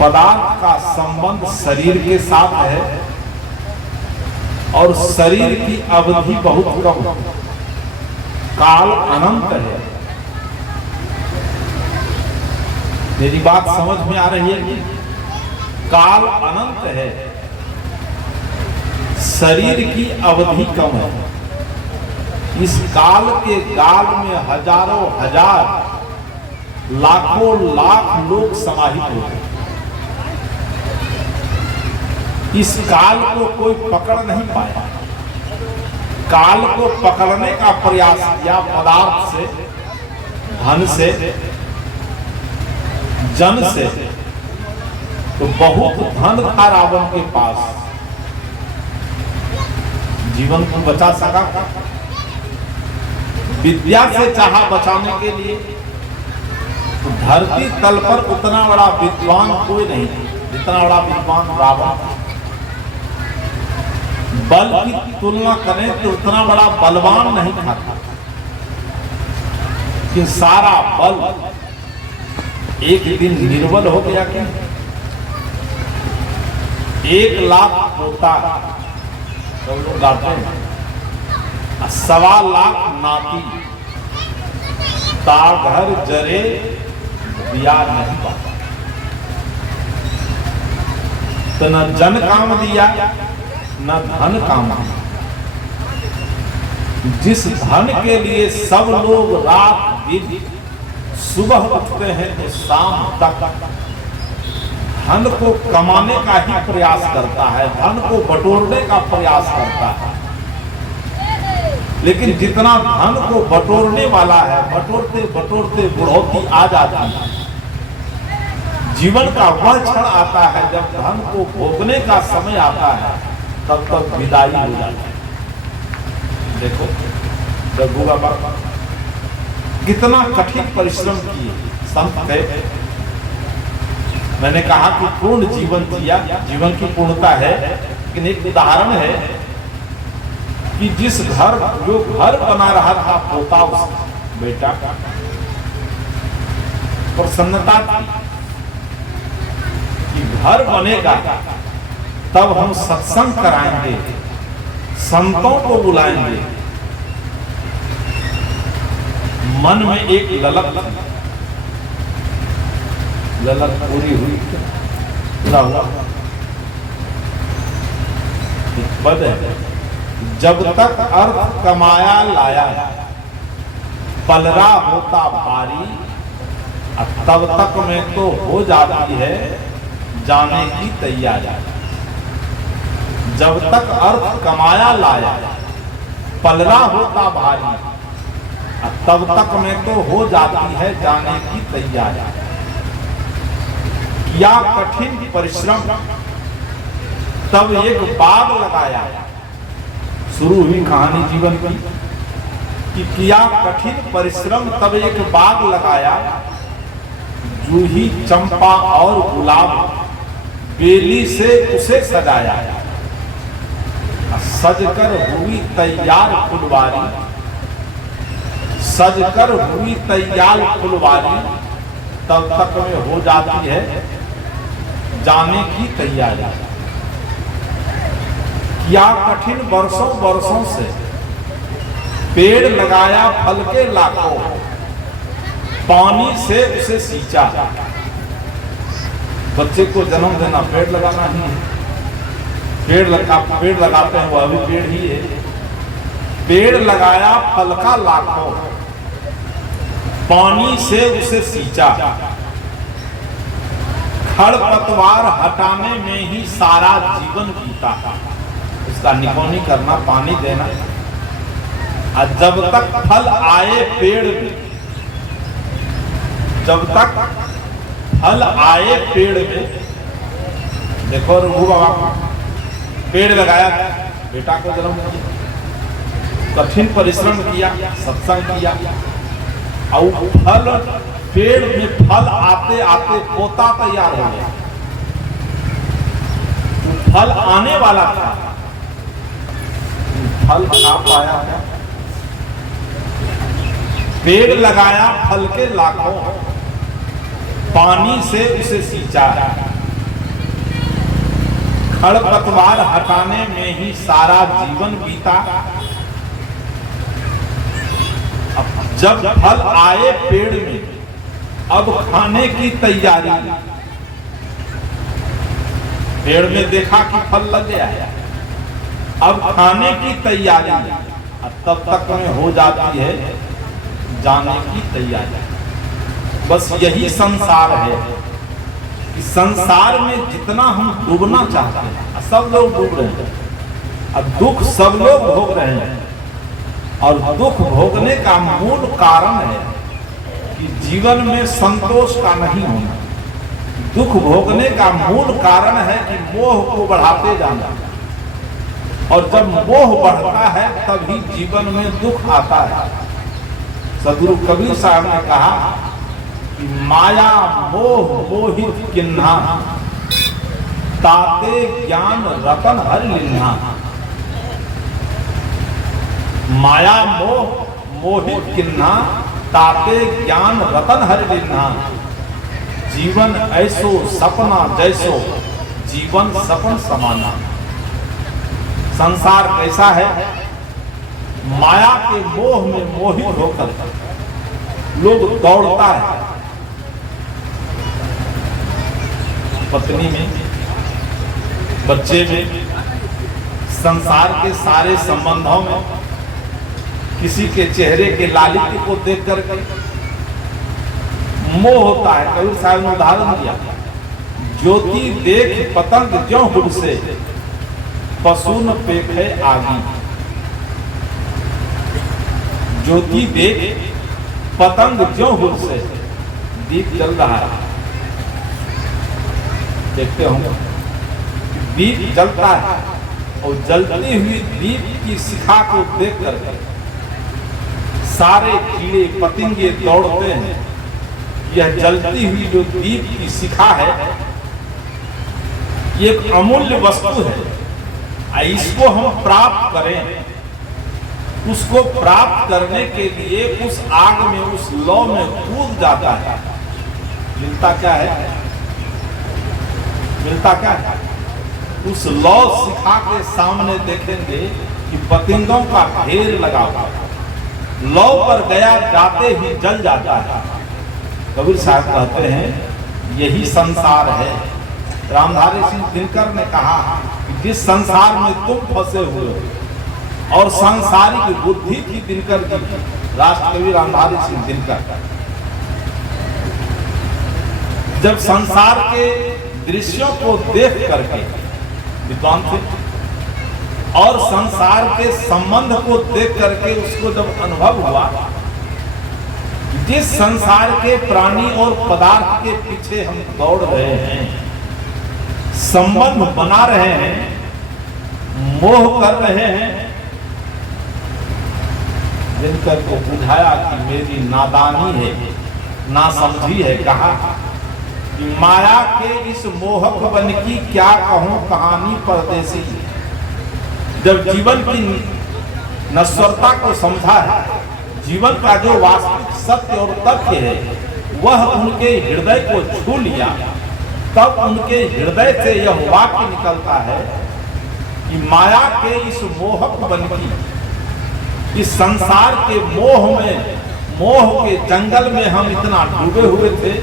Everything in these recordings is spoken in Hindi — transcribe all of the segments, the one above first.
पदार्थ का संबंध शरीर के साथ है और शरीर की अवधि बहुत कम, काल अनंत है। मेरी बात समझ में आ रही है कि काल अनंत है, शरीर की अवधि कम है। इस काल के गाल में हजारों हजार लाखों लाख लोग समाहित होते हैं। इस काल को कोई पकड़ नहीं पाया। काल को पकड़ने का प्रयास किया पदार्थ से, धन से, जन से, तो बहुत धन था रावण के पास, जीवन को बचा सका। विद्या से चाहा बचाने के लिए, तो धरती तल पर उतना बड़ा विद्वान कोई नहीं जितना बड़ा विद्वान रावण। बल की तुलना करें तो उतना बड़ा बलवान नहीं था कि सारा बल एक दिन निर्बल हो गया। क्या 1 लाख होता सब लोग गाते हैं, 1.25 लाख नाती ता घर जरे दिया नहीं पाता। तो न जन काम दिया न धन काम दिया। जिस धन के लिए सब लोग रात दिन सुबह उठते हैं तो शाम तक धन को कमाने का ही प्रयास करता है, धन को बटोरने का प्रयास करता है, लेकिन जितना धन को बटोरने वाला है, बटोरते बटोरते बुढ़ौती आ जाती है। जीवन का वह क्षण आता है जब धन को भोगने का समय आता है, तब तक विदाई हो जाती है। देखो रघु बाबा कितना कठिन परिश्रम किए संत थे। मैंने कहा कि पूर्ण जीवन जिया, जीवन की पूर्णता है, लेकिन एक उदाहरण है कि जिस घर जो घर बना रहा था पोता उसका बेटा, प्रसन्नता थी कि घर बनेगा तब हम सत्संग कराएंगे, संतों को बुलाएंगे। मन में एक ललक थी, ललक पूरी हुई, पूरा हुआ। पद है, जब तक अर्थ कमाया लाया पलरा होता भारी, तब तक में तो हो जाती है जाने की तैयारी। जब तक अर्थ कमाया लाया पलरा होता भारी, तब तक में तो हो जाती है जाने की तैयारी। किया कठिन परिश्रम तब एक बाग लगाया। शुरू हुई कहानी जीवन की कि किया कठिन परिश्रम तब एक बाग लगाया, जूही चंपा और गुलाब बेली से उसे सजाया। सजकर हुई तैयार फुलवारी, सजकर हुई तैयार फुलवारी, तब तक में हो जाती है जाने की तैयारी। क्या कठिन वर्षों वर्षों से पेड़ लगाया फल के लाखों, पानी से उसे सींचा। बच्चे को जन्म देना पेड़ लगाना ही है। पेड़ लगाते हैं, वह भी पेड़ ही है। पेड़ लगाया फल का लाखों, पानी से उसे सींचा। खरपतवार हटाने में ही सारा जीवन बीता, उसका निकौनी करना, पानी देना। और जब तक फल आए पेड़ में, जब तक फल आए पेड़ में, देखो रघु बाबा पेड़ लगाया, बेटा को जन्म दिया, कठिन परिश्रम किया, सत्संग किया, और फल पेड़ में फल आते आते पोता तैयार हो गया। तो फल आने वाला था, फल खा पाया था। पेड़ लगाया फल के लाखों, पानी से उसे सींचा। खरपतवार हटाने में ही सारा जीवन बीता। अब जब फल आए पेड़ में, अब खाने की तैयारी। पेड़ में देखा कि फल लग गया है, अब खाने की तैयारी। अब तब तक में हो जाती है जाने की तैयारी। बस यही संसार है कि संसार में जितना हम डूबना चाहते हैं, सब लोग डूब रहे हैं। अब दुख सब लोग भोग रहे हैं, और दुख भोगने का मूल कारण है कि जीवन में संतोष का नहीं होना। दुख भोगने का मूल कारण है कि मोह को बढ़ाते जाना, और जब मोह बढ़ता है तभी जीवन में दुख आता है। सदगुरु कबीर साहब ने कहा कि माया मोह मोहित किन्हा, ताते ज्ञान रतन हर लिन्हा। माया मोह मोहित किन्हा, ताते ज्ञान रतन हर लिन्हा। जीवन ऐसो सपना जैसो, जीवन सपन समाना। संसार कैसा है? माया के मोह में मोहित होकर लोग दौड़ता है। पत्नी में, बच्चे में, संसार के सारे संबंधों में, किसी के चेहरे के लालित्य को देख करके मोह होता है। कबीर साहब ने उदाहरण दिया, ज्योति देख पतंग ज्यों हुड से, पशु न पेखे आगी। ज्योति देख पतंग ज्यों हुड से, दीप जल रहा है, देखते होंगे दीप जलता है, और जलती हुई दीप की शिखा को देख करके सारे कीड़े पतंगे दौड़ते हैं। यह जलती हुई जो दीप की शिखा है, ये एक अमूल्य वस्तु है। इसको हम प्राप्त करें, उसको प्राप्त करने के लिए उस आग में, उस लौ में कूद जाता है। मिलता क्या है? मिलता क्या है? उस लौ शिखा के सामने देखेंगे कि पतंगों का ढेर लगा हुआ है। लौ पर गया, जाते ही जल जाता है। कबीर साहब कहते हैं यही संसार है। रामधारी सिंह दिनकर ने कहा कि जिस संसार में तुम फंसे हुए हो, और सांसारिक बुद्धि थी दिनकर जी की, राष्ट्रकवि रामधारी सिंह दिनकर। जब संसार के दृश्यों को देख करके विद्वान थे, और संसार के संबंध को देख करके उसको जब अनुभव हुआ, जिस संसार के प्राणी और पदार्थ के पीछे हम दौड़ रहे हैं, संबंध बना रहे हैं, मोह कर रहे हैं, दिनकर को बुझाया कि मेरी नादानी है, नासमझी है। कहा कि माया के इस मोहक बन की क्या कहूं कहानी परदेसी। जब जीवन की नश्वरता को समझा है, जीवन का जो वास्तविक सत्य और तथ्य है वह उनके हृदय को छू लिया, तब उनके हृदय से यह वाक्य निकलता है कि माया के इस मोहक बन की, इस संसार के मोह में, मोह के जंगल में हम इतना डूबे हुए थे।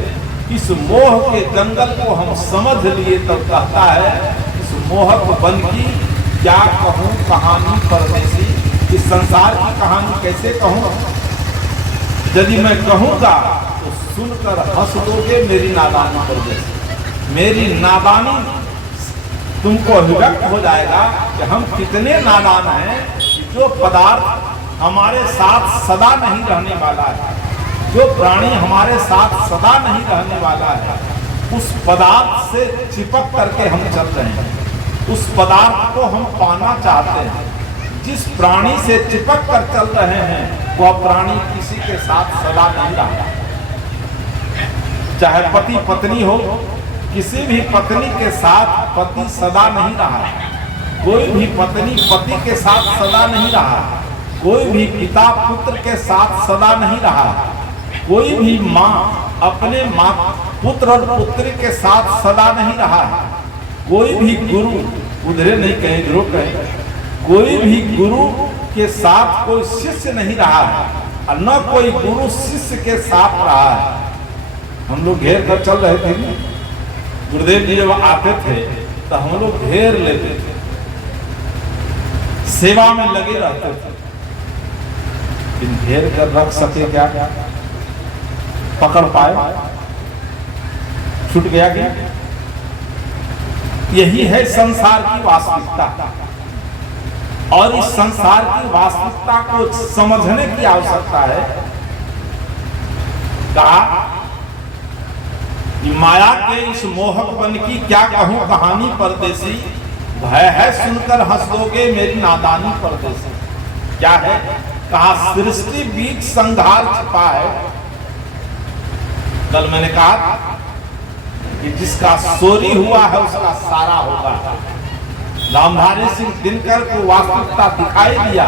इस मोह के जंगल को हम समझ लिए, तब कहता है इस मोहक बन की क्या कहूं कहानी परदेसी। इस संसार की कहानी कैसे कहूं? यदि मैं कहूंगा तो सुनकर हंस दोगे मेरी नादानी परदेसी। मेरी नादानी तुमको अभिव्यक्त हो जाएगा कि हम कितने नादान हैं कि जो पदार्थ हमारे साथ सदा नहीं रहने वाला है, जो प्राणी हमारे साथ सदा नहीं रहने वाला है, उस पदार्थ से चिपक करके हम चल रहे हैं। उस पदार्थ को हम पाना चाहते हैं। जिस प्राणी से चिपक कर चल रहे हैं वह प्राणी किसी के साथ सदा नहीं रहा। चाहे पति पत्नी हो, किसी भी पत्नी के साथ पति सदा नहीं रहा। कोई भी पत्नी पति के साथ सदा नहीं रहा। कोई भी पिता पुत्र के साथ सदा नहीं रहा। कोई भी माँ अपने पुत्र और पुत्री के साथ सदा नहीं रहा। कोई भी गुरु उधरे नहीं कहें इधरों कहें, कोई भी गुरु के साथ कोई शिष्य नहीं रहा है और न कोई गुरु शिष्य के साथ रहा है। हम लोग घेर कर चल रहे थे, गुरुदेव जी जब आते थे तो हम लोग घेर लेते थे, सेवा में लगे रहते थे। घेर कर रख सके क्या, पकड़ पाए, छूट गया क्या? यही है संसार की वास्तविकता और इस संसार की वास्तविकता को समझने की आवश्यकता है। कहा कि माया के इस मोहक बन की क्या कहूं कहानी परदेसी, भय है सुनकर हंस दोगे मेरी नादानी परदेसी। क्या है? कहा सृष्टि बीच संघार छिपा है। कल मैंने कहा कि जिसका चोरी हुआ है उसका सारा होगा। रामधारी सिंह दिनकर को वास्तविकता दिखाई दिया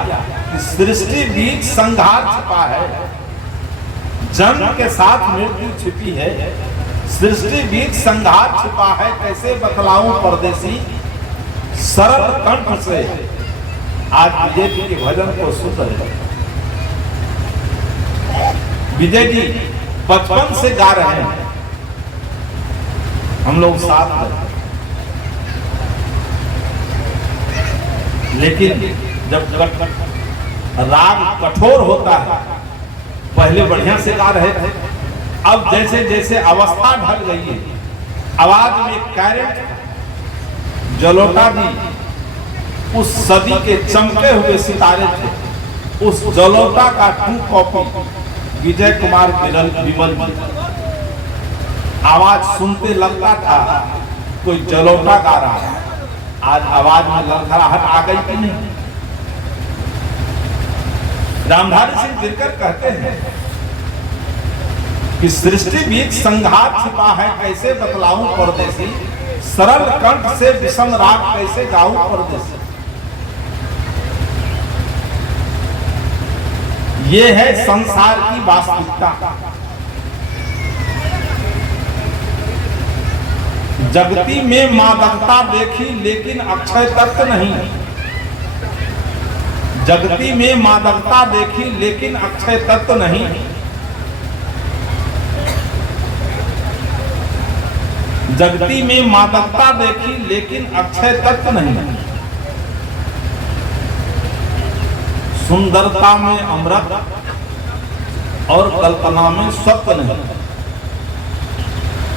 कि सृष्टि बीच संघार छिपा है, जन्म के साथ मृत्यु छिपी है। सृष्टि बीच संघार छिपा है, कैसे बतलाऊं परदेसी, सरल कंठ से आज विजय जी के भजन को सुन रहे। विजय जी बचपन से गा रहे हैं, हम लोग साथ हैं, लेकिन जब राग कठोर होता है, पहले बढ़िया से गा रहे थे, अब जैसे जैसे अवस्था ढल गई है, आवाज में कैरेट जलोटा जी उस सदी के चमके हुए सितारे थे, उस जलोटा का 2 कॉपी विजय कुमार विमल जी। आवाज सुनते लगता था कोई जलोटा गा रहा है। आज आवाज में लड़खड़ाहट आ गई कि नहीं? रामधारी सिंह दिनकर कहते हैं कि सृष्टि बीच संघार छिपा है, कैसे बतलाऊं परदेसी, सरल कंठ से विषम राग कैसे गाऊं परदेसी। ये है संसार की वास्तविकता। जगती में मादकता देखी लेकिन अक्षय तत्व नहीं, जगती में मादकता देखी लेकिन अक्षय तत्व नहीं। जगती में मादकता देखी लेकिन अक्षय तत्व नहीं। सुंदरता में अमृत और कल्पना में सत्य नहीं।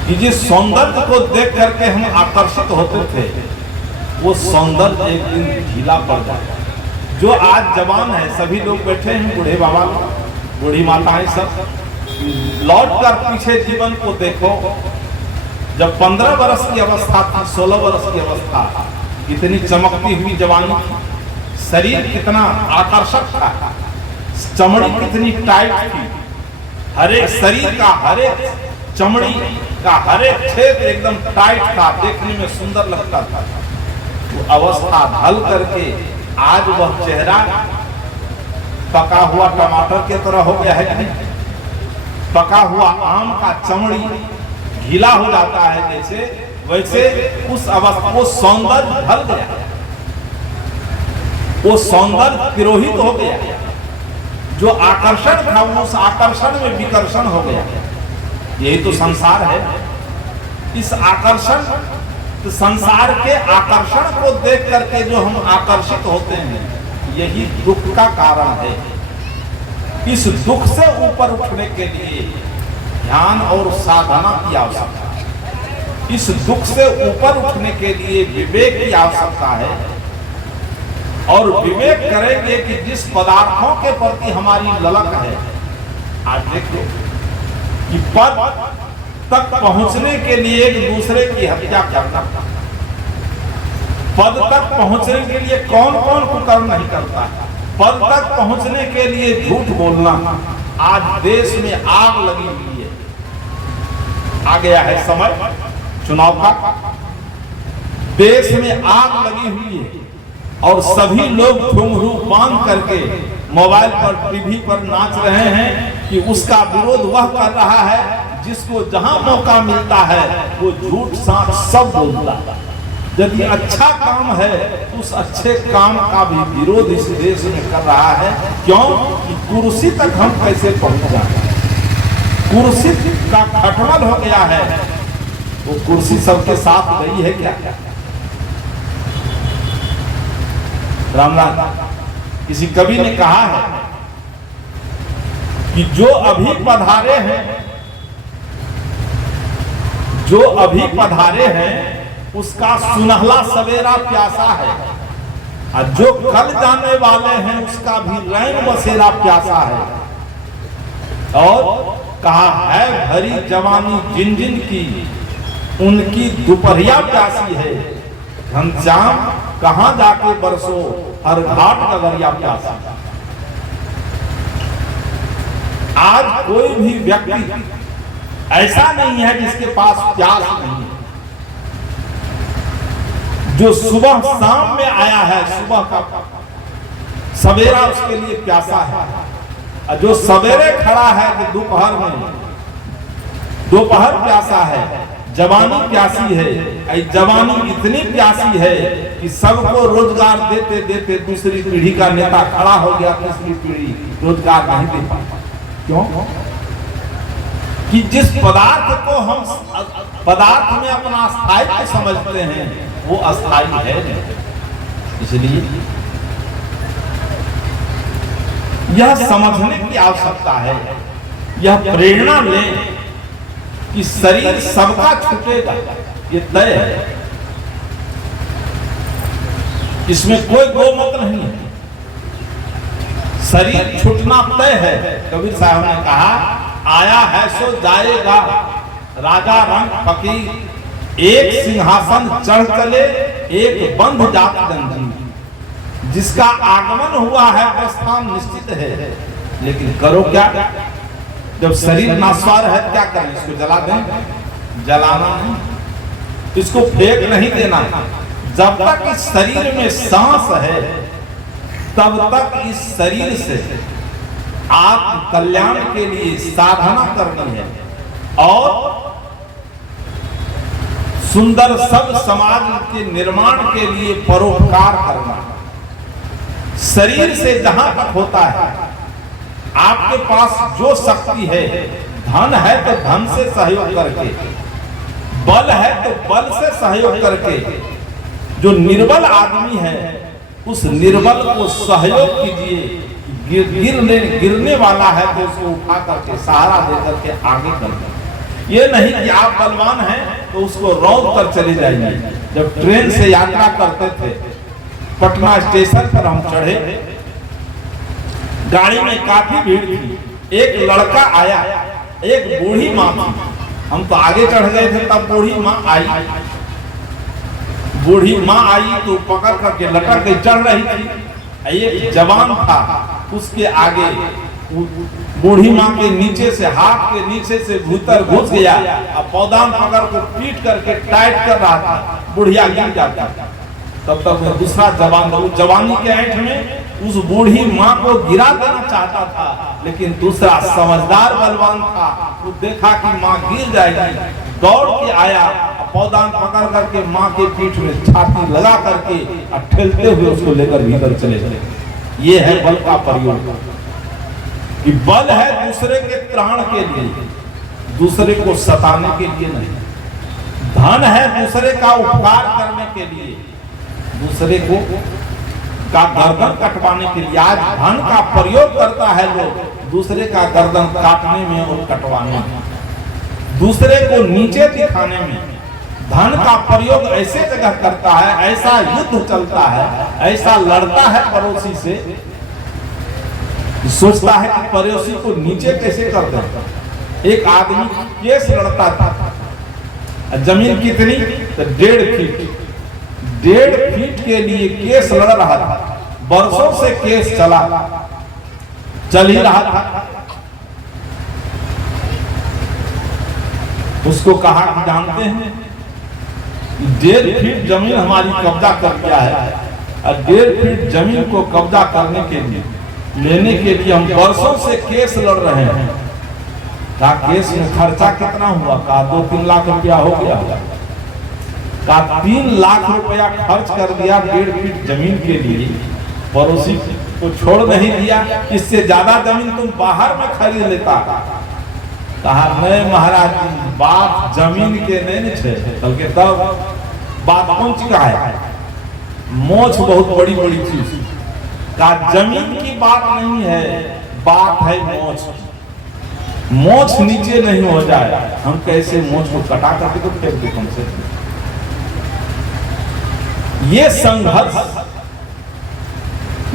कि जिस सौंदर्य को देख करके हम आकर्षित होते थे, वो सौंदर्य एक दिन ढीला पड़ जाए। जो आज जवान है, सभी लोग बैठे हैं, बूढ़े बाबा, बूढ़ी माताएं, सब लौट कर पीछे जीवन को देखो। जब 15 वर्ष की अवस्था थी, 16 वर्ष की अवस्था, कितनी चमकती हुई जवानी थी, शरीर कितना आकर्षक था, चमड़ी कितनी टाइट थी, हर एक शरीर का, हर एक चमड़ी का हर एक क्षेत्र एकदम टाइट था, देखने में सुंदर लगता था। वो अवस्था ढल करके आज वह चेहरा पका हुआ टमाटर के तरह हो गया है कि नहीं? पका हुआ आम का चमड़ी गीला हो जाता है जैसे, वैसे उस अवस्था, वो सौंदर्य ढल गया, वो सौंदर्य तिरोहित हो गया। जो आकर्षण था वो उस आकर्षण में विकर्षण हो गया। यही तो संसार है। इस आकर्षण, तो संसार के आकर्षण को देख करके जो हम आकर्षित होते हैं, यही दुख का कारण है। इस दुख से ऊपर उठने के लिए ध्यान और साधना की आवश्यकता है। इस दुख से ऊपर उठने के लिए विवेक की आवश्यकता है। और विवेक करेंगे कि जिस पदार्थों के प्रति हमारी ललक है, आज देखो कि पद तक पहुंचने के लिए एक दूसरे की हत्या करना, पद तक पहुंचने के लिए कौन कौन कुकर्म नहीं करता, पद तक पहुंचने के लिए झूठ बोलना। आज देश में आग लगी हुई है, आ गया है समय चुनाव का, देश में आग लगी हुई है और सभी लोग घुंघरू बांध करके मोबाइल पर, टीवी पर नाच रहे हैं कि उसका विरोध वह कर रहा है जिसको जहां मौका मिलता है वो झूठ साँच सब बोलता है। यदि अच्छा काम है उस अच्छे काम का भी विरोध इस देश में कर रहा है। क्यों कि कुर्सी तक हम कैसे पहुंच जाए, कुर्सी का खटमल हो गया है। वो कुर्सी सबके साथ गई है क्या? रामलाल किसी कवि ने कहा है कि जो अभी पधारे हैं, जो अभी पधारे हैं उसका सुनहला सवेरा प्यासा है, और जो कल जाने वाले हैं उसका भी रैन बसेरा प्यासा है। और कहा है भरी जवानी जिन जिन की उनकी दोपहरिया प्यासी है, घनश्याम कहां जाके बरसो हर घाट कगरिया प्यासा। आज कोई भी व्यक्ति ऐसा नहीं है जिसके पास प्यास नहीं है। जो सुबह शाम में आया है, सुबह का सवेरा उसके लिए प्यासा है, और जो सवेरे खड़ा है कि दोपहर में, दोपहर प्यासा है। जवानी प्यासी है, जवानी इतनी प्यासी है कि सबको रोजगार देते देते दूसरी पीढ़ी का नेता खड़ा हो गया, तीसरी पीढ़ी रोजगार नहीं दे पाई। क्यों कि जिस पदार्थ को हम पदार्थ में अपना स्थायित्व समझते हैं वो अस्थायी है। इसलिए यह समझने की आवश्यकता है, यह प्रेरणा लें कि शरीर सबका छूटेगा, ये तय है, इसमें कोई दो मत नहीं है। शरीर छूटना तय है। कबीर साहब ने कहा आया है सो जाएगा, राजा रंग फकीर एक सिंहासन चढ़ चले, एक बंध जात जंजीर। जिसका आगमन हुआ है प्रस्थान निश्चित है, लेकिन करो क्या? जब शरीर नास्वार है क्या करें? इसको जला दें? जलाना नहीं, इसको फेंक नहीं देना। जब तक इस शरीर में सांस है तब तक इस शरीर से आत्म कल्याण के लिए साधना करनी है और सुंदर सब समाज के निर्माण के लिए परोपकार करना। शरीर से जहां तक होता है, आपके पास जो शक्ति है, धन है तो धन से सहयोग करके, बल है तो बल से सहयोग करके, जो निर्बल आदमी है उस निर्बल को सहयोग कीजिए। गिरने वाला है तो उसको उठा करके सहारा देकर के आगे करना। ये नहीं कि आप बलवान हैं तो उसको रौंद कर चले जाइए। जब ट्रेन से यात्रा करते थे, पटना स्टेशन पर हम चढ़े, गाड़ी में काफी भीड़ थी। एक लड़का आया, एक बूढ़ी माँ थी। हम तो आगे चढ़ गए थे, तब बूढ़ी माँ आई। बूढ़ी माँ आई तो पकड़ करके लटक के चढ़ रही थी। एक जवान था, उसके आगे बूढ़ी माँ के नीचे से, हाथ के नीचे से भीतर घुस गया और पौधान पकड़ को पीट करके टाइट कर रहा था। बुढ़िया गिर जाता। तब तक दूसरा जवान, जवानी के ऐंठ में उस बूढ़ी माँ को गिरा देना चाहता था, लेकिन दूसरा समझदार बलवान था। वो देखा कि माँ गिर जाएगी, दौड़ के आया, पौधान पकड़ करके माँ के पीठ में छाती लगा करके और ठेलते हुए उसको लेकर भीतर चले गए। ये है बल का प्रयोग, कि बल है दूसरे के त्राण के लिए, दूसरे को सताने के लिए नहीं। धन है दूसरे का उपकार करने के लिए, दूसरे को का गर्दन कटवाने के लिए। आज धन का प्रयोग करता है लोग दूसरे का गर्दन काटने में और कटवाने में, दूसरे को नीचे दिखाने में। धन का प्रयोग ऐसे जगह करता है, ऐसा युद्ध चलता है, ऐसा लड़ता है पड़ोसी से, सोचता है कि पड़ोसी को नीचे कैसे कर दे। एक आदमी केस लड़ता था, जमीन कितनी? तो 1.5 फीट। 1.5 फीट के लिए केस लड़ रहा था। बरसों से केस चल ही रहा था। उसको कहा कि जानते हैं 1.5 फीट जमीन हमारी कब्जा कर लिया है, और 1.5 फीट जमीन को कब्जा करने के लिए, लेने के लिए हम वर्षों से केस लड़ रहे हैं। कहा केस में खर्चा कितना हुआ? कहा 2-3 लाख रुपया हो गया। का 3 लाख रुपया खर्च कर दिया 1.5 फीट जमीन के लिए, पड़ोसी को छोड़ नहीं दिया, इससे ज्यादा जमीन तुम बाहर में खरीद लेता। कहा नहीं महाराज जी, बात जमीन के नहीं छे, बल्कि तब बात कौन सी का है, मोछ बहुत बड़ी बड़ी चीज का, जमीन की बात नहीं है, बात है मोछ। मोछ नीचे नहीं हो जाए, हम कैसे मोछ को कटा करके तो फेंक दे तुमसे। ये संघर्ष,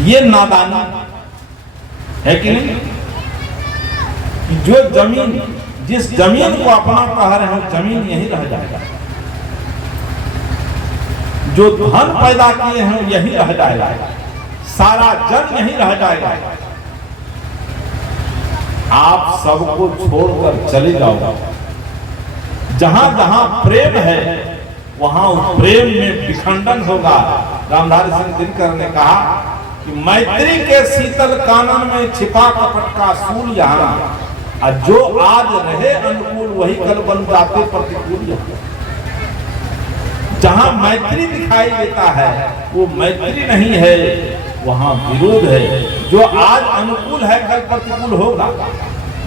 ये नादानी है कि नहीं? जो जमीन, जिस जमीन को अपना कह रहे हैं, जमीन यही रह जाएगा। जो धन पैदा किए हैं यही रह जाएगा, सारा जन यही रह जाएगा। आप सबको छोड़कर चले जाओ। जहां जहां प्रेम है वहां उस प्रेम में विखंडन होगा। रामधारी सिंह दिनकर ने कहा कि मैत्री के शीतल कानन में छिपा कपट का सूल यहाँ, जो आज रहे अनुकूल वही कल बन जाते प्रतिकूल। जहां मैत्री दिखाई देता है वो मैत्री नहीं है, वहां विरोध है। जो आज अनुकूल है कल प्रतिकूल होगा।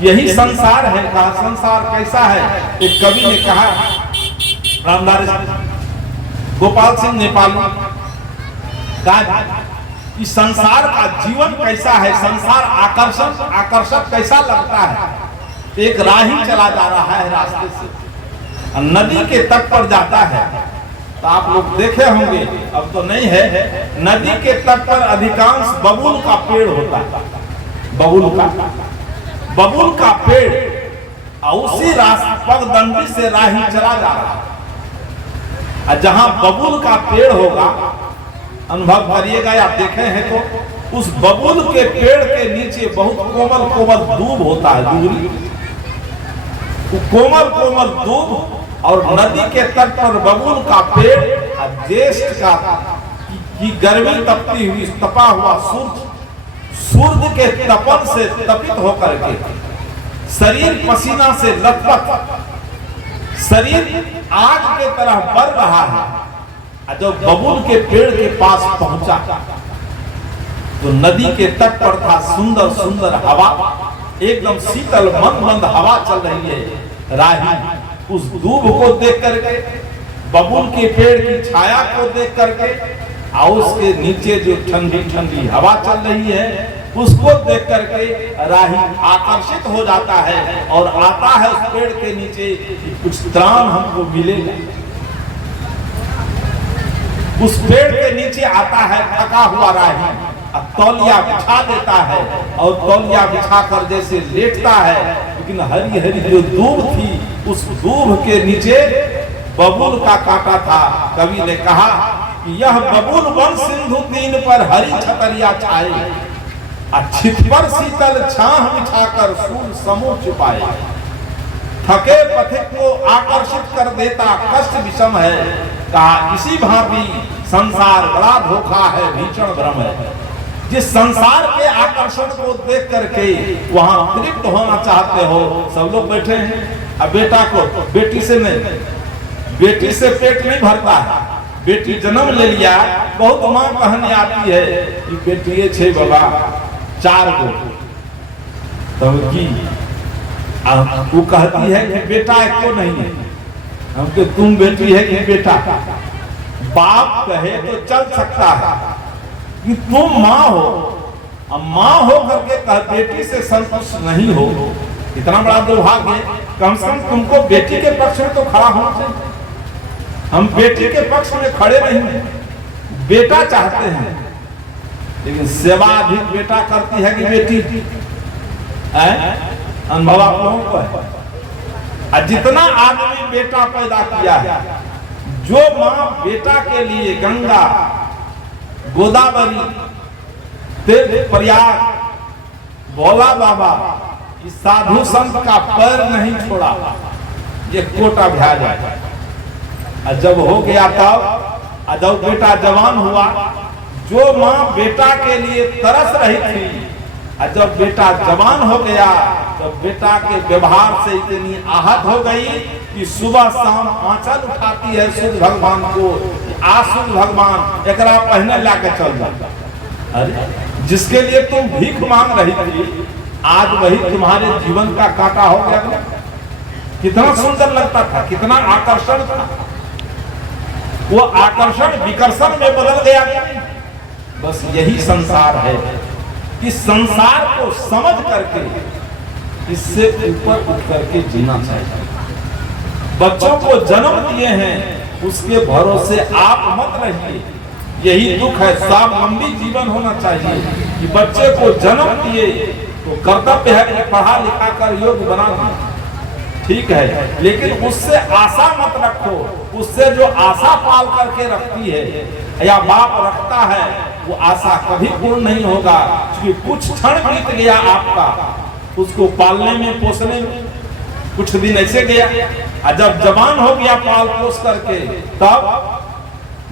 यही संसार है। कहा संसार कैसा है? एक कवि ने कहा, रामधारी गोपाल सिंह नेपाली, कहा कि संसार का जीवन कैसा है, संसार आकर्षक कैसा लगता है। एक राही चला जा रहा है रास्ते से, नदी के तट पर जाता है, तो आप लोग देखे होंगे, अब तो नहीं है, नदी के तट पर अधिकांश बबूल का पेड़ होता है। बबूल का पेड़, और उसी रास्ते पगडंडी से राही चला जा रहा है। जहां बबूल का पेड़ होगा, अनुभव करिएगा या देखे हैं तो, उस बबूल के पेड़ के नीचे बहुत कोमल कोमल दूब होता है, दूरी कोमल दूब, और नदी के तट पर बबूल का पेड़, ज्येष्ठ का की गर्मी तपती हुई, तपा हुआ सूर्य के तपन से तपित होकर के शरीर पसीना से लथपथ, शरीर आग के तरह बढ़ रहा है। जब बबूल के पेड़ के पास पहुंचा तो नदी के तट पर था सुंदर सुंदर हवा, एकदम शीतल मंद हवा चल रही है। राही उस दूब को देख करके, बबूल के पेड़ की छाया को देख करके, और उसके नीचे जो ठंडी ठंडी हवा चल रही है उसको देख करके राही आकर्षित हो जाता है और आता है उस पेड़ के नीचे, कुछ त्राण हमको मिलेगा। उस पेड़ के नीचे आता है थका हुआ राही, तौलिया बिछा देता है और तौलिया बिछा कर जैसे लेटता है, लेकिन हरी हरी जो दूब थी उस दूब के नीचे बबूल का कांटा था। कवि ने कहा कि यह बबूल वन सिंधु तीन पर हरी छतरिया छाए, छित पर शीतल छाह बिछाकर सूल समूह छुपाए। थके पथिक को आकर्षित कर देता कष्ट विषम है। कहा इसी भांति संसार बड़ा धोखा है, भीषण भ्रम है। जिस संसार के आकर्षण को देख करके वहां तृप्त होना चाहते हो, सब लोग बैठे हैं। अब बेटा को बेटी से नहीं, बेटी से पेट नहीं भरता है। बेटी जन्म ले लिया, बहुत मां कहने आती है कि बेटी छे बाबा 4 गो, तब की वो कहती है कि बेटा एक तो नहीं है, हमको तुम बेटी है कि बेटा। बाप कहे तो चल सकता है कि तुम माँ हो, अब माँ हो करके बेटी से संतुष्ट नहीं हो, इतना बड़ा दुर्भाग्य है। कम से कम तुमको बेटी के पक्ष में तो खड़ा होना चाहिए। हम बेटी के पक्ष में खड़े नहीं हैं, बेटा चाहते हैं, लेकिन सेवा अधिक बेटा करती है कि बेटी? अनुभव आप लोगों को है। जितना आदमी बेटा पैदा किया है, जो माँ बेटा के लिए गंगा, गोदावरी, तीर्थ प्रयाग, भोला बाबा, इस साधु संत का पैर नहीं छोड़ा, ये कोटा भ्या जाए। जब हो गया तब, जब बेटा जवान हुआ, जो माँ बेटा के लिए तरस रही थी, जब बेटा जवान हो गया तो बेटा के व्यवहार से इतनी आहत हो गई कि सुबह शाम आंचल उठाती है सूर्य भगवान को, आ सूर्य भगवान एकरा पहने लाके चल जाता। अरे जिसके लिए तुम भीख मांग रही थी, आज वही तुम्हारे जीवन का कांटा हो गया। कितना सुंदर लगता था, कितना आकर्षण था, वो आकर्षण विकर्षण में बदल गया। बस यही संसार है। इस संसार को समझ करके इससे ऊपर उठ करके जीना चाहिए। बच्चों को जन्म दिए हैं, उसके भरोसे आप मत रहिए। यही दुख है। स्वावलंबी जीवन होना चाहिए कि बच्चे को जन्म दिए तो कर्तव्य है कि पढ़ा लिखा कर योग्य बना दिया, ठीक है, लेकिन उससे आशा मत रखो। उससे जो आशा पाल करके रखती है या बाप रखता है, वो आशा कभी पूर्ण नहीं होगा। क्योंकि कुछ क्षण बीत गया आपका उसको पालने में पोसने में, कुछ दिन ऐसे गया, और जब जवान हो गया पाल पोस करके, तब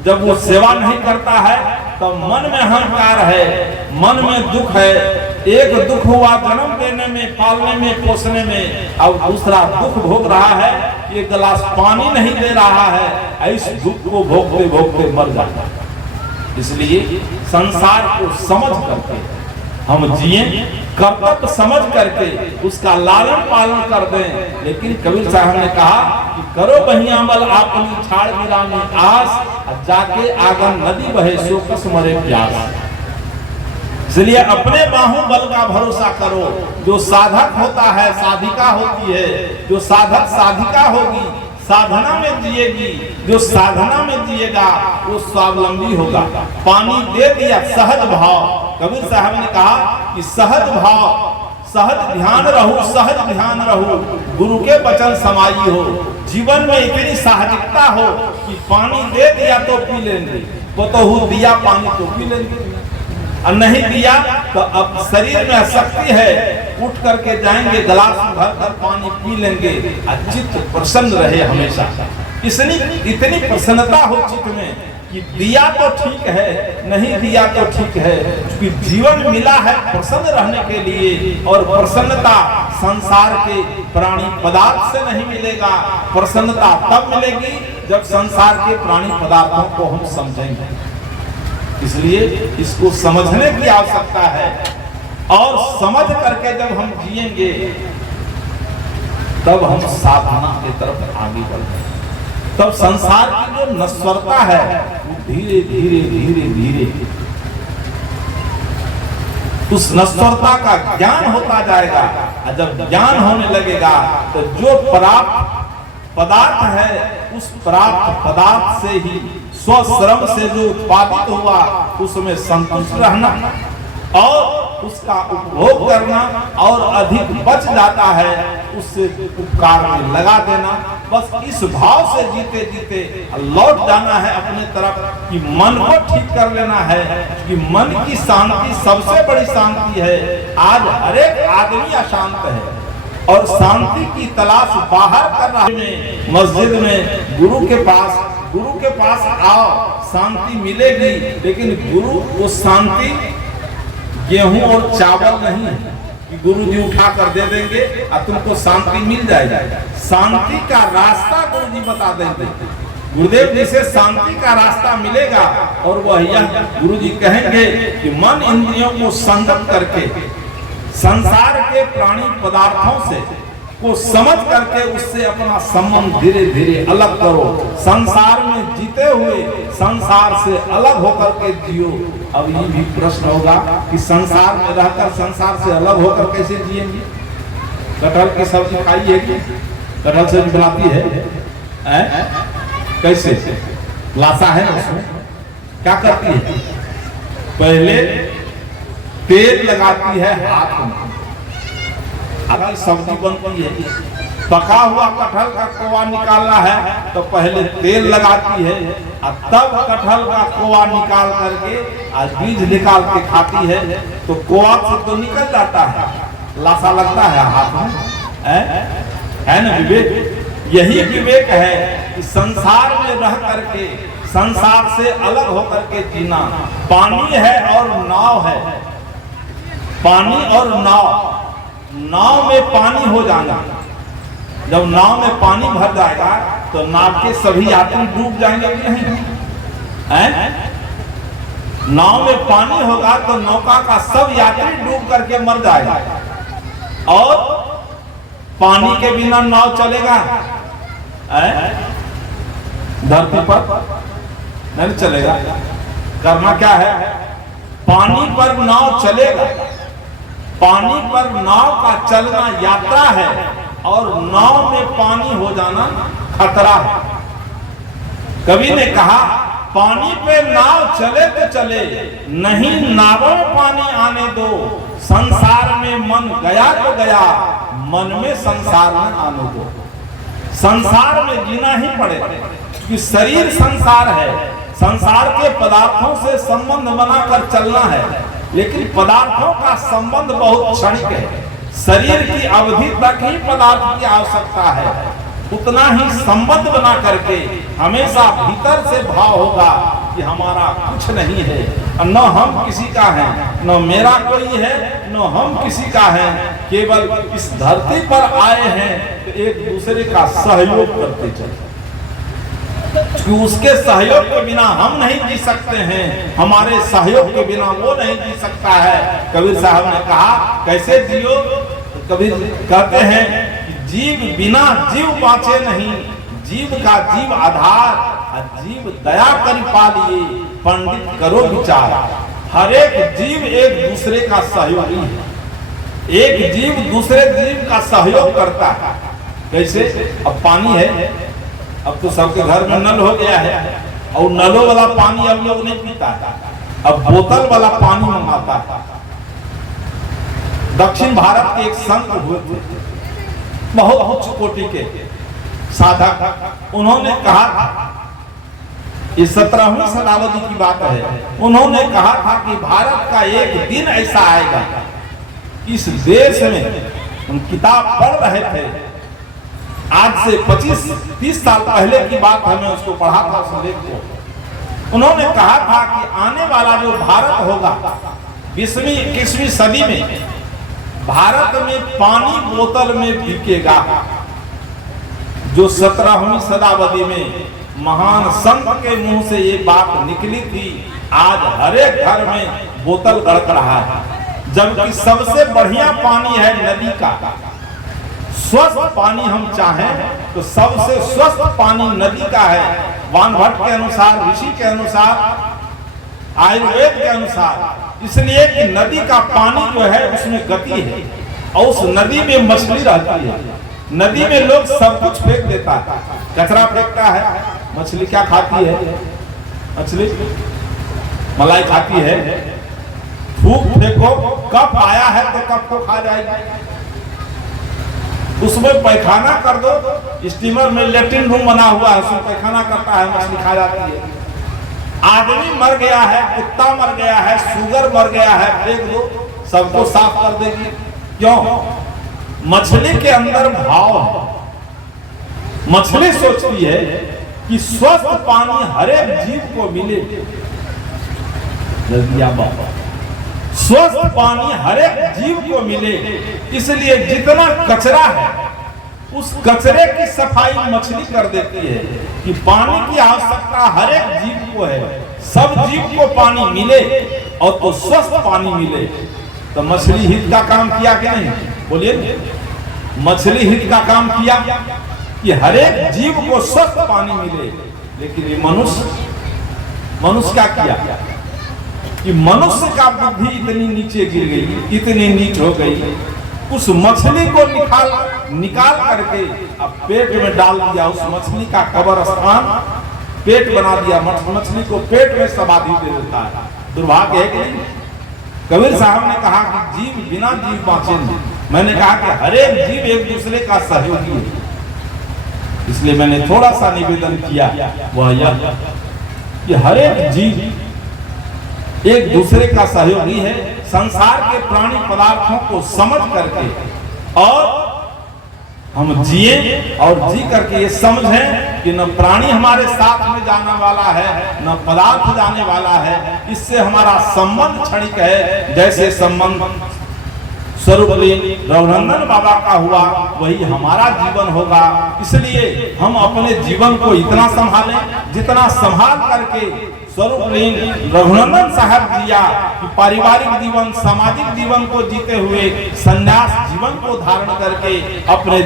जब वो सेवा नहीं करता है तब मन में अहंकार है, मन में दुख है। एक दुख हुआ जन्म देने में, पालने में, पोसने में, अब दूसरा दुख भोग रहा है, एक गिलास पानी नहीं दे रहा है। इस दुख को भोगते भोगते मर जाता है। इसलिए संसार को समझ करके हम जिए, कर्तव्य समझ करके उसका लालन पालन कर दें। लेकिन कबीर साहब ने कहा कि करो बहियामल आपनी छाड़ गिरानी आस, जाके आगन नदी बहे सो कस मरे प्यास। इसलिए अपने बाहुबल का भरोसा करो। जो साधक होता है साधिका होती है, जो साधक साधिका होगी साधना में जिएगी, जो साधना में जिएगा वो स्वावलंबी होगा। पानी दे दिया सहज भाव। कबीर साहब ने कहा कि सहज भाव, सहज ध्यान रहू, सहज ध्यान रहू, गुरु के वचन समाई हो। जीवन में इतनी साहजिकता हो कि पानी दे दिया तो पी लेंगे, बतहु दिया पानी तो पी लेंगे, और नहीं दिया तो अब शरीर में शक्ति है, उठ करके जाएंगे, गिलास भर कर पानी पी लेंगे, चित्त प्रसन्न रहे हमेशा। इतनी प्रसन्नता हो चित्त में कि दिया तो ठीक है, नहीं दिया तो ठीक है, क्योंकि जीवन मिला है प्रसन्न रहने के लिए। और प्रसन्नता संसार के प्राणी पदार्थ से नहीं मिलेगा। प्रसन्नता तब मिलेगी जब संसार के प्राणी पदार्थों को हम समझेंगे। इसलिए इसको समझने की आवश्यकता है, और समझ करके जब हम जिएंगे तब हम साधना की तरफ आगे बढ़ेंगे। तब संसार की जो नश्वरता है वो धीरे धीरे धीरे धीरे उस नश्वरता का ज्ञान होता जाएगा। और जब ज्ञान होने लगेगा तो जो प्राप्त पदार्थ है उस प्राप्त पदार्थ से ही स्वश्रम से जो उत्पादित हुआ उसमें संतुष्ट रहना और उसका उपभोग करना, और अधिक बच जाता है उससे उपकार में लगा देना। बस इस भाव से जीते जीते लौट जाना है अपने तरफ कि मन को ठीक कर लेना है, कि मन की शांति सबसे बड़ी शांति है। आज हर एक आदमी अशांत है और शांति की तलाश बाहर कर रहा है। मस्जिद में गुरु के पास आओ, शांति मिलेगी। लेकिन गुरु वो शांति गेहूं और चावल नहीं है कि गुरु जी उठा कर दे देंगे और तुमको शांति मिल जाएगी। शांति का रास्ता गुरु जी बता देंगे। गुरुदेव जी से शांति का रास्ता मिलेगा, और वह यह गुरु जी कहेंगे कि मन इंद्रियों को संगत करके संसार के प्राणी पदार्थों से को समझ करके उससे अपना संबंध धीरे धीरे अलग करो। संसार में जीते हुए संसार से अलग होकर के जियो। अब ये भी प्रश्न होगा कि संसार में रहकर संसार से अलग होकर कैसे जिएंगे? कटहल की सब्जी खाई है कि कटहल से बनाती है, कैसे लाशा है उसमें क्या करती है? पहले तेल लगाती है हाथ में, अगर सब्जी बनती है। पका हुआ कटहल का कोवा निकालना है तो पहले तेल लगाती है और तब कटहल का कोवा निकाल करके आज बीज निकाल के खाती है। तो कोवा से तो निकल जाता है, लाशा लगता है हाथ में, है ना विवेक? यही विवेक है कि संसार में रह करके संसार से अलग होकर के जीना। पानी है और नाव है, पानी और नाव में पानी हो जाना, जब नाव में पानी भर जाएगा तो नाव के सभी यात्री डूब जाएंगे कि नहीं हैं? नाव में पानी होगा तो नौका का सब यात्री डूब करके मर जाएगा, और पानी के बिना नाव चलेगा धरती पर नहीं चलेगा। करना क्या है, पानी पर नाव चलेगा, पानी पर नाव का चलना यात्रा है, और नाव में पानी हो जाना खतरा है। कवि ने कहा पानी पे नाव चले तो चले, नहीं नावों में पानी आने दो, संसार में मन गया तो गया, मन में संसार में आने दो। संसार में जीना ही पड़ेगा, क्योंकि शरीर संसार है, संसार के पदार्थों से संबंध बनाकर चलना है, लेकिन पदार्थों का संबंध बहुत क्षणिक है। शरीर की अवधि तक ही पदार्थ की आवश्यकता है, उतना ही संबंध बना करके हमेशा भीतर से भाव होगा कि हमारा कुछ नहीं है, न हम किसी का है, न मेरा कोई है, न हम किसी का है, केवल इस धरती पर आए हैं तो एक दूसरे का सहयोग करते चले, कि उसके सहयोग के बिना हम नहीं जी सकते हैं, हमारे सहयोग के बिना वो नहीं जी सकता है। कबीर साहब ने कहा कैसे जियो, कबीर कहते हैं जीव बिना जीव बाँचे नहीं, जीव का जीव आधार, जीव दया करी पालिए, पंडित करो विचार। हर एक जीव एक दूसरे का सहयोगी है, एक जीव दूसरे जीव का सहयोग करता है। कैसे, अब पानी है, अब तो सबके घर में नल हो गया है, और नलों वाला पानी अब लोग नहीं पीता है, अब बोतल वाला पानी मंगाता है। दक्षिण भारत के एक संत हुए थे, बहुत उच्च कोटि के साधक, उन्होंने कहा था, इस 17वीं शताब्दी की बात है, उन्होंने कहा था कि भारत का एक दिन ऐसा आएगा, इस देश में, उन किताब पढ़ रहे थे, आज से 25-30 साल पहले की बात है, मैं उसको पढ़ा था उस लेख को। उन्होंने कहा था कि आने वाला जो भारत होगा 20वीं 21वीं सदी में, भारत में पानी बोतल में बिकेगा। जो 17वीं शताब्दी में महान संत के मुंह से ये बात निकली थी, आज हर एक घर में बोतल गड़क रहा है, जबकि सबसे बढ़िया पानी है नदी का। स्वस्थ पानी हम चाहें तो सबसे स्वस्थ पानी नदी का है, वानभट्ट के अनुसार, ऋषि के अनुसार, आयुर्वेद के अनुसार। इसलिए कि नदी का पानी जो है उसमें गति है, और उस नदी में मछली रहती है। नदी में लोग सब कुछ फेंक देता है, कचरा फेंकता है, मछली क्या खाती है, मछली मलाई खाती है। थूक फेंको, कप आया है तो कप को खा जाएगी, उसमें पैखाना कर दो, स्टीमर में लेट्रिन रूम बना हुआ है, उसमें पैखाना करता है, मछली खा जाती है। आदमी मर गया है, कुत्ता मर गया है, शुगर मर गया है, फेंक दो, सबको साफ कर देगी। क्यों? मछली के अंदर भाव है, मछली सोचती है कि स्वस्थ पानी हर एक जीव को मिले, स्वस्थ पानी हर एक जीव को मिले। इसलिए जितना कचरा है उस कचरे की सफाई मछली कर देती है, कि पानी की आवश्यकता हर एक जीव को है, सब जीव को पानी मिले और तो स्वस्थ पानी मिले। तो मछली हित का काम किया कि नहीं, बोलिए, मछली हित का काम किया कि हर एक जीव को स्वस्थ पानी मिले। लेकिन ये मनुष्य क्या किया कि मनुष्य का बुद्धि इतनी नीचे गिर गई, इतनी नीच हो गई, उस मछली को निकाल करके अब पेट में डाल दिया। उस मछली का कब्र स्थान पेट बना दिया, मछली को पेट में समाधि दे देता है। दुर्भाग्य है कि नहीं? कबीर साहब ने कहा कि जीव बिना जीव बाँचे नहीं। मैंने कहा कि हर एक जीव एक दूसरे का सहयोगी है, इसलिए मैंने थोड़ा सा निवेदन किया, वह यह कि हर एक जीव एक दूसरे का सहयोगी है। संसार के प्राणी पदार्थों को समझ करके और हम जिए, और जी करके ये समझें कि न प्राणी हमारे साथ में जाने वाला है, न पदार्थ जाने वाला है। इससे हमारा संबंध क्षणिक है, जैसे संबंध स्वरूप लीन रघुनंदन बाबा का हुआ वही हमारा जीवन होगा। इसलिए हम अपने जीवन को इतना संभालें जितना संभाल करके स्वरूप लीन रघुनंदन साहब जिया कि पारिवारिक जीवन, सामाजिक जीवन को जीते हुए संन्यास जीवन को धारण करके अपने